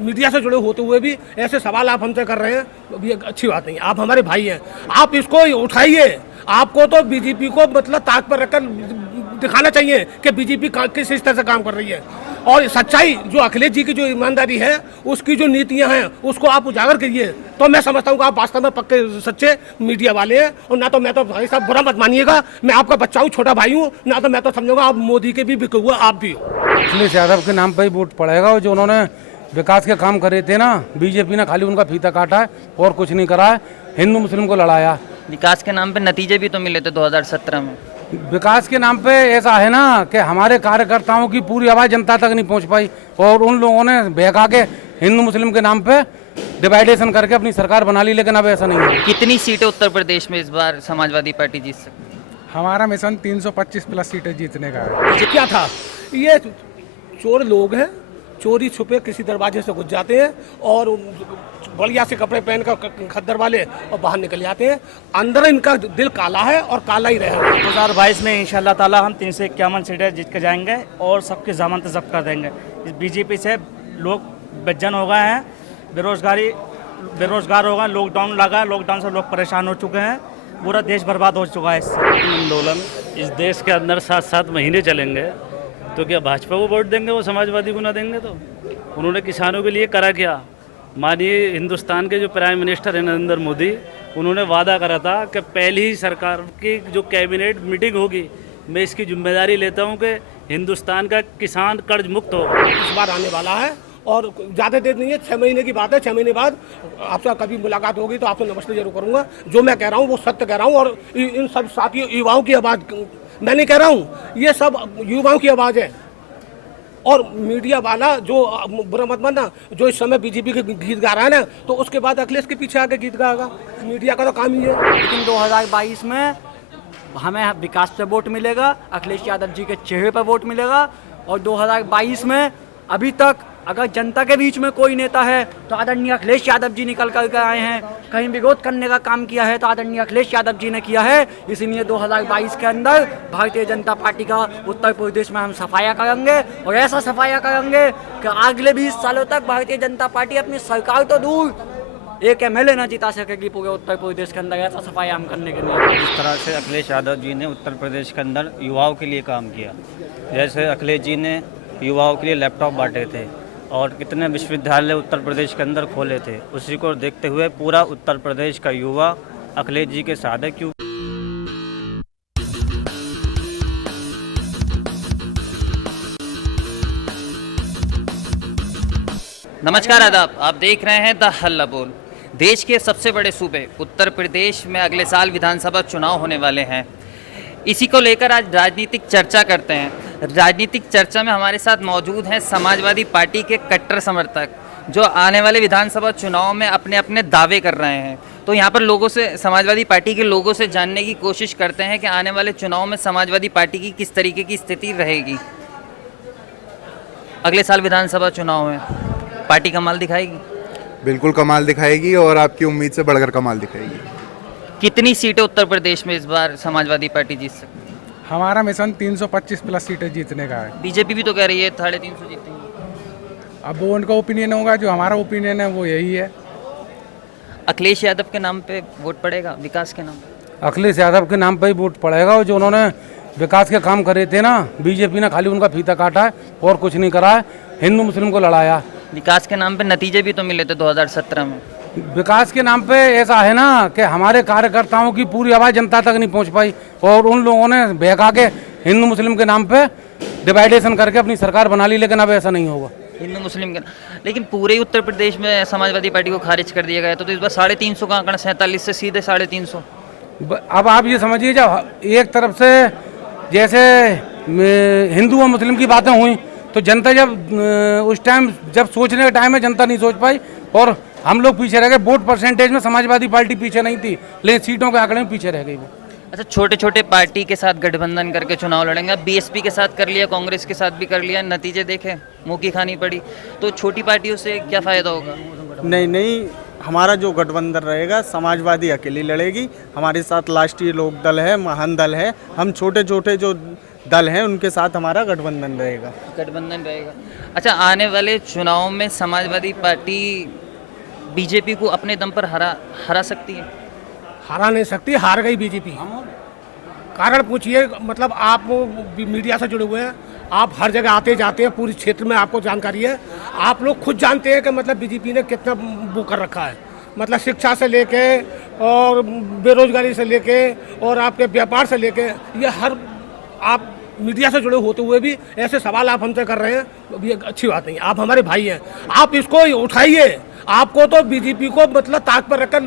Media से जुड़े होते हुए भी ऐसे सवाल आप हमसे कर रहे हैं, ये अच्छी बात नहीं। आप हमारे भाई हैं, आप इसको उठाइए। आपको तो बीजेपी को मतलब ताक पर रखकर दिखाना चाहिए कि बीजेपी किस तरह से काम कर रही है, और सच्चाई जो अखिलेश जी की जो ईमानदारी है, उसकी जो नीतियां हैं, उसको आप उजागर करिए। तो मैं समझता हूँ कि आप वास्तव में पक्के सच्चे मीडिया वाले हैं। और ना तो मैं तो भाई साहब बुरा मत मानिएगा, मैं आपका बच्चा हूँ, छोटा भाई हूँ, ना तो मैं तो समझूंगा आप मोदी के भी बिके हुए आप भी। अखिलेश यादव के नाम पर ही वोट पड़ेगा। और जो उन्होंने विकास के काम करे थे ना, बीजेपी ने खाली उनका फीता काटा है और कुछ नहीं करा है, हिंदू मुस्लिम को लड़ाया। विकास के नाम पे नतीजे भी तो मिले थे 2017 में। विकास के नाम पे ऐसा है ना कि हमारे कार्यकर्ताओं की पूरी आवाज़ जनता तक नहीं पहुंच पाई, और उन लोगों ने बहका के हिंदू मुस्लिम के नाम पे डिवाइडेशन करके अपनी सरकार बना ली। लेकिन अब ऐसा नहीं है। कितनी सीटें उत्तर प्रदेश में इस बार समाजवादी पार्टी जीत सकती है? हमारा मिशन 325 प्लस सीटें जीतने का है। ये क्या था? ये चोर लोग हैं, चोरी छुपे किसी दरवाजे से घुस जाते हैं और बढ़िया से कपड़े पहनकर खद्दर वाले और बाहर निकल जाते हैं। अंदर इनका दिल काला है और काला ही रहेगा। 2022 में इंशाल्लाह ताला हम 351 सीटें जीत के जाएंगे और सबकी जमानत जब्त कर देंगे। इस बीजेपी से लोग बेचैन हो गए हैं, बेरोजगार हो गए, लॉकडाउन लगा, लॉकडाउन से लोग परेशान हो चुके हैं, पूरा देश बर्बाद हो चुका है इससे। आंदोलन इस देश के अंदर 7-7 महीने चलेंगे, तो क्या भाजपा को वोट देंगे, वो समाजवादी को ना देंगे? तो उन्होंने किसानों के लिए करा क्या? माननीय हिंदुस्तान के जो प्राइम मिनिस्टर हैं नरेंद्र मोदी, उन्होंने वादा करा था कि पहली ही सरकार की जो कैबिनेट मीटिंग होगी, मैं इसकी जिम्मेदारी लेता हूं कि हिंदुस्तान का किसान कर्ज मुक्त होगा। इस बार आने वाला है और ज़्यादा देर नहीं है, 6 महीने की बात है। 6 महीने बाद आपसे कभी मुलाकात होगी तो आपसे नमस्ते जरूर करूंगा। जो मैं कह रहा हूँ वो सत्य कह रहा हूँ, और इन सब साथियों युवाओं की आवाज़ मैं नहीं कह रहा हूँ, ये सब युवाओं की आवाज़ है। और मीडिया वाला जो बुरा मत मानना, जो इस समय बीजेपी के गीत गा रहा है ना, तो उसके बाद अखिलेश के पीछे आके गीत गाएगा। मीडिया का तो काम ही है। लेकिन 2022 में हमें विकास पे वोट मिलेगा, अखिलेश यादव जी के चेहरे पर वोट मिलेगा। और 2022 में अभी तक अगर जनता के बीच में कोई नेता है तो आदरणीय अखिलेश यादव जी निकल कर आए हैं। कहीं विरोध करने का काम किया है तो आदरणीय अखिलेश यादव जी ने किया है। इसीलिए 2022 के अंदर भारतीय जनता पार्टी का उत्तर प्रदेश में हम सफाया करेंगे, और ऐसा सफाया करेंगे कि अगले 20 सालों तक भारतीय जनता पार्टी अपनी सरकार तो दूर एक MLA ना जिता सकेगी पूरे उत्तर प्रदेश के अंदर। ऐसा सफाया हम करने के लिए जिस तरह से अखिलेश यादव जी ने उत्तर प्रदेश के अंदर युवाओं के लिए काम किया, जैसे अखिलेश जी ने युवाओं के लिए लैपटॉप बांटे थे और कितने विश्वविद्यालय उत्तर प्रदेश के अंदर खोले थे, उसी को देखते हुए पूरा उत्तर प्रदेश का युवा अखिलेश जी के साथ है। क्यों? नमस्कार, आदाब। आप देख रहे हैं द हल्ला बोल। देश के सबसे बड़े सूबे उत्तर प्रदेश में अगले साल विधानसभा चुनाव होने वाले हैं। इसी को लेकर आज राजनीतिक चर्चा करते हैं। राजनीतिक चर्चा में हमारे साथ मौजूद हैं समाजवादी पार्टी के कट्टर समर्थक, जो आने वाले विधानसभा चुनाव में अपने अपने दावे कर रहे हैं। तो यहाँ पर लोगों से, समाजवादी पार्टी के लोगों से जानने की कोशिश करते हैं कि आने वाले चुनाव में समाजवादी पार्टी की किस तरीके की स्थिति रहेगी। अगले साल विधानसभा चुनाव में पार्टी कमाल दिखाएगी? बिल्कुल कमाल दिखाएगी, और आपकी उम्मीद से बढ़कर कमाल दिखाएगी। कितनी सीटें उत्तर प्रदेश में इस बार समाजवादी पार्टी जीत सकती है? हमारा मिशन 325 प्लस सीटें जीतने का है। बीजेपी भी तो कह रही है 350 जीतेंगे। अब वो उनका ओपिनियन होगा, जो हमारा ओपिनियन है वो यही है। अखिलेश यादव के नाम पे वोट पड़ेगा, विकास के नाम पे? अखिलेश यादव के नाम पर ही वोट पड़ेगा। और जो उन्होंने विकास के काम करे थे ना, बीजेपी ने खाली उनका फीता काटा है और कुछ नहीं करा है, हिंदू मुस्लिम को लड़ाया। विकास के नाम पे नतीजे भी तो मिले थे 2017 में। विकास के नाम पे ऐसा है ना कि हमारे कार्यकर्ताओं की पूरी आवाज़ जनता तक नहीं पहुंच पाई, और उन लोगों ने बहका के हिंदू मुस्लिम के नाम पे डिवाइडेशन करके अपनी सरकार बना ली। लेकिन अब ऐसा नहीं होगा। हिंदू मुस्लिम के, लेकिन पूरे ही उत्तर प्रदेश में समाजवादी पार्टी को खारिज कर दिया गया, तो इस बार 350 का आंकड़ा 47 से सीधे 350। अब आप ये समझिए, जब एक तरफ से जैसे हिंदू और मुस्लिम की बातें हुई, तो जनता जब उस टाइम जब सोचने का टाइम है, जनता नहीं सोच पाई और हम लोग पीछे रह गए। वोट परसेंटेज में समाजवादी पार्टी पीछे नहीं थी, लेकिन सीटों के आंकड़े में पीछे रह गई वो। अच्छा, छोटे छोटे पार्टी के साथ गठबंधन करके चुनाव लड़ेंगे। BSP के साथ कर लिया, कांग्रेस के साथ भी कर लिया, नतीजे देखे, मुँह की खानी पड़ी। तो छोटी पार्टियों से क्या फ़ायदा होगा? नहीं, हमारा जो गठबंधन रहेगा, समाजवादी अकेली लड़ेगी। हमारे साथ राष्ट्रीय लोक दल है, महान दल है। हम छोटे छोटे जो दल हैं उनके साथ हमारा गठबंधन रहेगा। गठबंधन रहेगा। अच्छा, आने वाले चुनाव में समाजवादी पार्टी बीजेपी को अपने दम पर हरा सकती है? हरा नहीं सकती, हार गई बीजेपी। कारण पूछिए, मतलब आप मीडिया से जुड़े हुए हैं, आप हर जगह आते जाते हैं, पूरी क्षेत्र में आपको जानकारी है। आप लोग खुद जानते हैं कि मतलब बीजेपी ने कितना वो कर रखा है, मतलब शिक्षा से लेके और बेरोजगारी से लेके और आपके व्यापार से लेके, ये हर आप मीडिया से जुड़े होते हुए भी ऐसे सवाल आप हमसे कर रहे हैं, ये अच्छी बात नहीं। आप हमारे भाई हैं, आप इसको उठाइए। आपको तो बीजेपी को मतलब ताक पर रखकर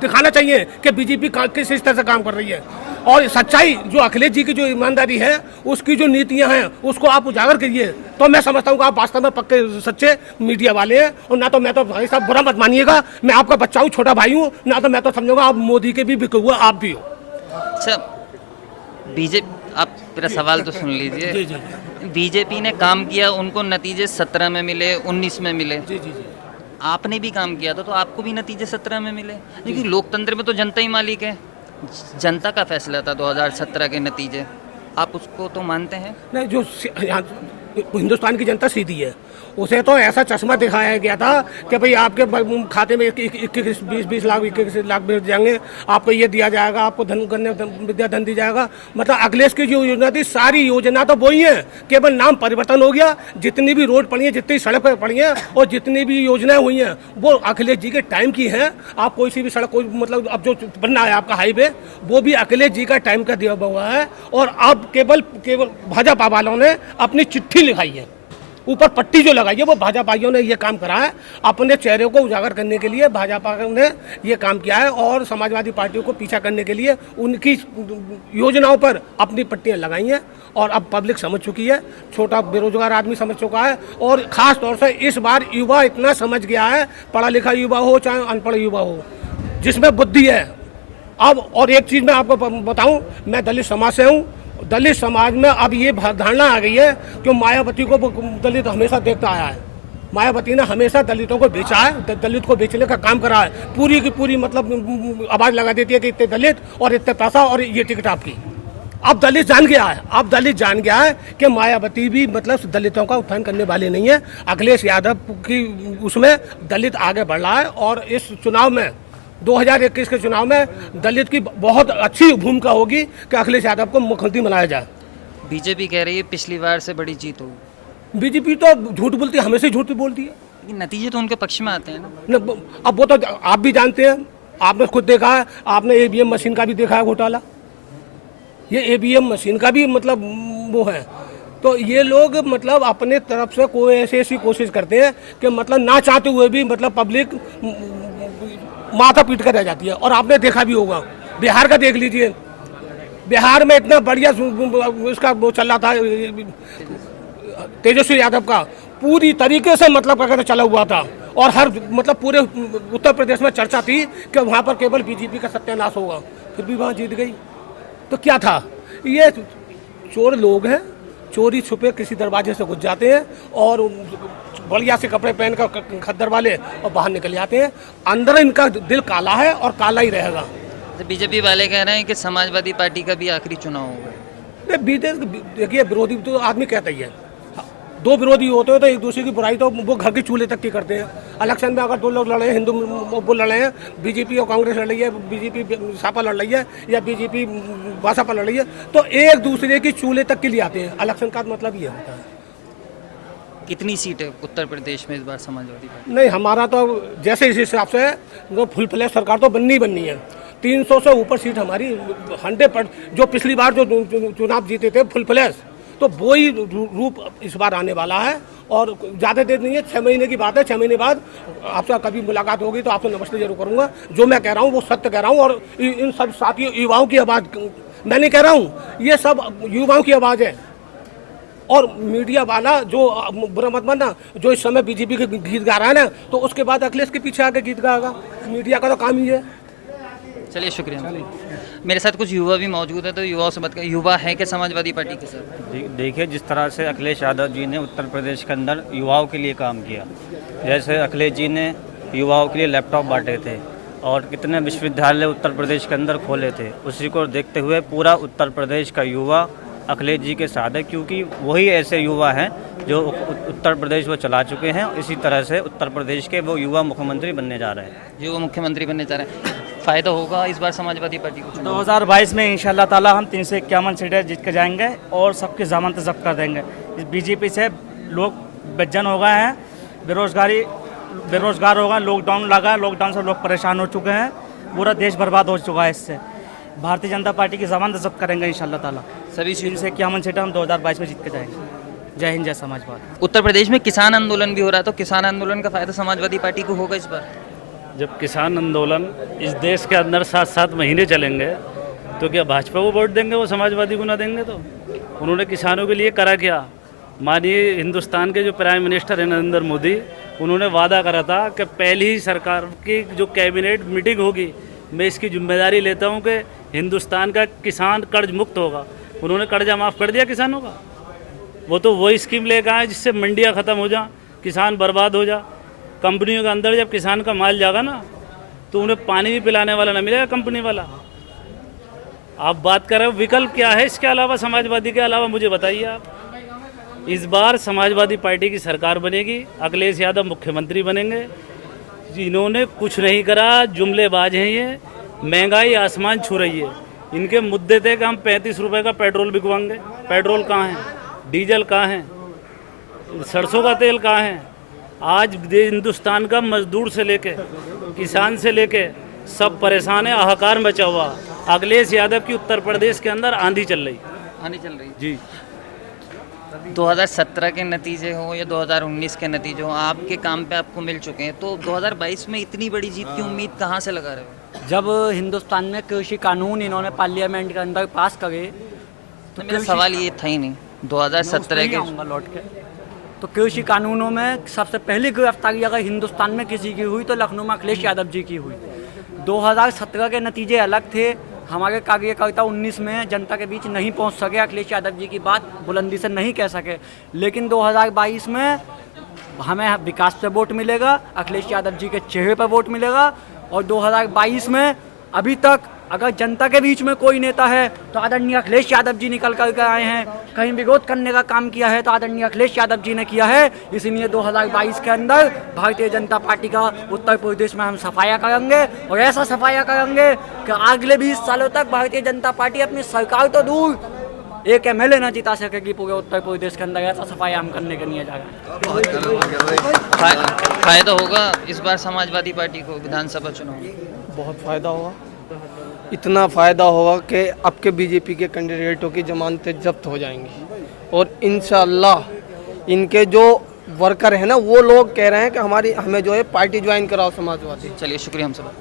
दिखाना चाहिए कि बीजेपी किस तरह से काम कर रही है, और सच्चाई जो अखिलेश जी की जो ईमानदारी है, उसकी जो नीतियां हैं, उसको आप उजागर करिए। तो मैं समझता हूँ कि आप वास्तव में पक्के सच्चे मीडिया वाले हैं। और ना तो मैं तो भाई साहब बुरा मत मानिएगा, मैं आपका बच्चा हूँ, छोटा भाई हूँ, ना तो मैं तो समझूंगा आप मोदी के भी बिके हुए आप भी हो। अच्छा, बीजेपी, आप मेरा सवाल तो सुन लीजिए। जी जी बीजेपी ने काम किया, उनको नतीजे 17 में मिले, 19 में मिले। जी जी जी। आपने भी काम किया था तो आपको भी नतीजे 17 में मिले, क्योंकि लोकतंत्र में तो जनता ही मालिक है। जनता का फैसला था 2017 के नतीजे, आप उसको तो मानते हैं? नहीं, जो यहाँ हिंदुस्तान की जनता सीधी है, उसे तो ऐसा चश्मा दिखाया गया था कि भाई आपके खाते में 21-20 लाख 21 लाख भेज जाएंगे, आपको ये दिया जाएगा, आपको धन कन्या विद्या धन दी जाएगा। मतलब अखिलेश की जो योजना थी, सारी योजना तो वही है, केवल नाम परिवर्तन हो गया। जितनी भी रोड पड़ी है, जितनी सड़क पर पड़ी है और जितनी भी योजनाएं हुई हैं, वो अखिलेश जी के टाइम की हैं। आप कोई सी भी सड़क, कोई मतलब अब जो बनना है आपका हाईवे, वो भी अखिलेश जी का टाइम का दिया हुआ है। और अब केवल भाजपा वालों ने अपनी चिट्ठी लिखाई है, ऊपर पट्टी जो लगाई है, वो भाजपाइयों ने ये काम करा है। अपने चेहरे को उजागर करने के लिए भाजपा ने ये काम किया है, और समाजवादी पार्टियों को पीछा करने के लिए उनकी योजनाओं पर अपनी पट्टियां लगाई हैं। और अब पब्लिक समझ चुकी है, छोटा बेरोजगार आदमी समझ चुका है, और ख़ास तौर से इस बार युवा इतना समझ गया है, पढ़ा लिखा युवा हो चाहे अनपढ़ युवा हो, जिसमें बुद्धि है। अब और एक चीज़ मैं आपको बताऊँ, मैं दलित समाज से हूँ। दलित समाज में अब ये धारणा आ गई है कि मायावती को दलित हमेशा देखता आया है। मायावती ने हमेशा दलितों को बेचा है, दलित को बेचने का काम करा है। पूरी की पूरी मतलब आवाज़ लगा देती है कि इतने दलित और इतने पैसा और ये टिकट आपकी। अब दलित जान गया है, अब दलित जान गया है कि मायावती भी मतलब दलितों का उत्थान करने वाले नहीं है। अखिलेश यादव की उसमें दलित आगे बढ़ रहा है, और इस चुनाव में 2021 के चुनाव में दलित की बहुत अच्छी भूमिका होगी कि अखिलेश यादव को मुख्यमंत्री बनाया जाए। बीजेपी कह रही है पिछली बार से बड़ी जीत होगी। बीजेपी तो झूठ बोलती है, हमेशा झूठ बोलती है, लेकिन नतीजे तो उनके पक्ष में आते हैं ना। अब वो तो आप भी जानते हैं, आपने खुद देखा है, आपने ईवीएम मशीन का भी देखा है घोटाला। ये ईवीएम मशीन का भी मतलब वो है। तो ये लोग मतलब अपने तरफ से कोई ऐसी कोशिश करते हैं कि मतलब ना चाहते हुए भी मतलब पब्लिक माथा पीट कर रह जाती है। और आपने देखा भी होगा, बिहार का देख लीजिए, बिहार में इतना बढ़िया इसका वो चल रहा था, तेजस्वी यादव का पूरी तरीके से मतलब अगर चला हुआ था, और हर मतलब पूरे उत्तर प्रदेश में चर्चा थी कि वहाँ पर केवल बीजेपी का सत्यानाश होगा, फिर भी वहाँ जीत गई। तो क्या था, ये चोर लोग हैं, चोरी छुपे किसी दरवाजे से घुस जाते हैं और बढ़िया से कपड़े पहन कर खद्दर वाले और बाहर निकल जाते हैं। अंदर इनका दिल काला है और काला ही रहेगा। तो बीजेपी वाले कह रहे हैं कि समाजवादी पार्टी का भी आखिरी चुनाव होगा। देखिए, विरोधी तो आदमी कहता ही है, दो विरोधी होते हैं तो एक दूसरे की बुराई तो वो घर के चूल्हे तक की करते हैं। इलेक्शन में अगर दो लोग लड़े हैं, हिंदू वो लड़ रहे हैं, बीजेपी और कांग्रेस लड़ रही है, बीजेपी सपा लड़ रही है या बीजेपी बसपा लड़ रही है, तो एक दूसरे की चूल्हे तक के लिए आते हैं। इलेक्शन का मतलब ये होता है। कितनी सीटें उत्तर प्रदेश में इस बार समाजवादी पार्टी? नहीं, हमारा तो जैसे इस हिसाब से तो फुल फ्लैश सरकार तो बननी है। 300 से ऊपर सीट हमारी 100%, जो पिछली बार जो चुनाव जीते थे फुल फ्लैश, तो वही रूप इस बार आने वाला है। और ज़्यादा देर नहीं है, 6 महीने की बात है। 6 महीने बाद आपसे कभी मुलाकात होगी तो आपसे नमस्ते जरूर करूँगा। जो मैं कह रहा हूँ वो सत्य कह रहा हूँ, और इन सब साथियों युवाओं की आवाज़ मैं नहीं कह रहा हूँ, ये सब युवाओं की आवाज़ है। और मीडिया वाला जो बुरा मत मानना, जो इस समय बीजेपी के गीत गा रहा है ना, तो उसके बाद अखिलेश के पीछे आके गीत गाएगा। मीडिया का तो काम ही है। चलिए, शुक्रिया। मेरे साथ कुछ युवा भी मौजूद है, तो युवाओं से बात करें। युवा है क्या समाजवादी पार्टी के साथ? देखिए, जिस तरह से अखिलेश यादव जी ने उत्तर प्रदेश के अंदर युवाओं के लिए काम किया, जैसे अखिलेश जी ने युवाओं के लिए लैपटॉप बांटे थे और कितने विश्वविद्यालय उत्तर प्रदेश के अंदर खोले थे, उसी को देखते हुए पूरा उत्तर प्रदेश का युवा अखिलेश जी के साथ है, क्योंकि वही ऐसे युवा हैं जो उत्तर प्रदेश वो चला चुके हैं। इसी तरह से उत्तर प्रदेश के वो युवा मुख्यमंत्री बनने जा रहे हैं। युवा मुख्यमंत्री बनने जा रहे हैं, फ़ायदा होगा इस बार समाजवादी पार्टी को? 2022 में इंशाल्लाह ताला हम 351 सीटें जीत के जाएंगे और सबकी ज़मानत जब्त कर देंगे। इस बीजेपी से लोग बेचैन हो गए हैं, बेरोजगार हो गए, लॉकडाउन लगा, लॉकडाउन से लोग परेशान हो चुके हैं, पूरा देश बर्बाद हो चुका है। इससे भारतीय जनता पार्टी की ज़मानत जब्त करेंगे इंशाल्लाह ताला। सभी 351 सीटें हम 2022 में जीत के जाएंगे। जय हिंद, जय समाजवाद। उत्तर प्रदेश में किसान आंदोलन भी हो रहा है, तो किसान आंदोलन का फ़ायदा समाजवादी पार्टी को होगा इस बार? जब किसान आंदोलन इस देश के अंदर 7-7 महीने चलेंगे तो क्या भाजपा को वोट देंगे वो समाजवादी को ना देंगे? तो उन्होंने किसानों के लिए करा क्या? माननीय हिंदुस्तान के जो प्राइम मिनिस्टर हैं नरेंद्र मोदी, उन्होंने वादा करा था कि पहली ही सरकार की जो कैबिनेट मीटिंग होगी मैं इसकी जिम्मेदारी लेता हूं कि हिंदुस्तान का किसान कर्ज मुक्त होगा। उन्होंने कर्जा माफ़ कर दिया किसानों का। वो तो वही स्कीम लेकर आए जिससे मंडियाँ ख़त्म हो जा, किसान बर्बाद हो जा। कंपनियों के अंदर जब किसान का माल जाएगा ना तो उन्हें पानी भी पिलाने वाला ना मिलेगा कंपनी वाला। आप बात कर रहे हो विकल्प क्या है इसके अलावा, समाजवादी के अलावा मुझे बताइए आप। इस बार समाजवादी पार्टी की सरकार बनेगी, अखिलेश यादव मुख्यमंत्री बनेंगे। इन्होंने कुछ नहीं करा, जुमलेबाज हैं ये। महंगाई आसमान छू रही है। इनके मुद्दे थे कि हम 35 रुपए का पेट्रोल बिकवाएंगे। पेट्रोल कहाँ है? डीजल कहाँ है? सरसों का तेल कहाँ है? आज हिंदुस्तान का मजदूर से लेके किसान से लेके सब परेशान है, हाहाकार मचा हुआ। अखिलेश यादव की उत्तर प्रदेश के अंदर आंधी चल रही जी। 2017 के नतीजे हो या 2019 के नतीजे हो, आपके काम पे आपको मिल चुके हैं, तो 2022 में इतनी बड़ी जीत की उम्मीद कहाँ से लगा रहे हो? जब हिंदुस्तान में कृषि कानून इन्होंने पार्लियामेंट के अंदर पास करे तो मेरा सवाल ये था ही नहीं 2017 के लौट के, तो कृषि कानूनों में सबसे पहली गिरफ्तारी अगर हिंदुस्तान में किसी की हुई तो लखनऊ में अखिलेश यादव जी की हुई। 2017 के नतीजे अलग थे। हमारे कार्यकर्ता 19 में जनता के बीच नहीं पहुंच सके, अखिलेश यादव जी की बात बुलंदी से नहीं कह सके। लेकिन 2022 में हमें विकास पे वोट मिलेगा, अखिलेश यादव जी के चेहरे पर वोट मिलेगा। और 2022 में अभी तक अगर जनता के बीच में कोई नेता है तो आदरणीय अखिलेश यादव जी निकल कर आए हैं। कहीं विरोध करने का काम किया है तो आदरणीय अखिलेश यादव जी ने किया है। इसीलिए 2022 के अंदर भारतीय जनता पार्टी का उत्तर प्रदेश में हम सफाया करेंगे, और ऐसा सफाया करेंगे कि अगले 20 सालों तक भारतीय जनता पार्टी अपनी सरकार तो दूर एक MLA ना जिता सकेगी पूरे उत्तर प्रदेश के अंदर। ऐसा सफाया हम करने के लिए जा रहे हैं। फायदा होगा इस बार समाजवादी पार्टी को विधानसभा चुनाव? बहुत फ़ायदा होगा। इतना फ़ायदा होगा कि अब के बीजेपी के कैंडिडेटों की जमानतें जब्त हो जाएंगी, और इंशाल्लाह इनके जो वर्कर हैं ना वो लोग कह रहे हैं कि हमें जो है पार्टी ज्वाइन कराओ समाजवादी। चलिए, शुक्रिया हमसे बात।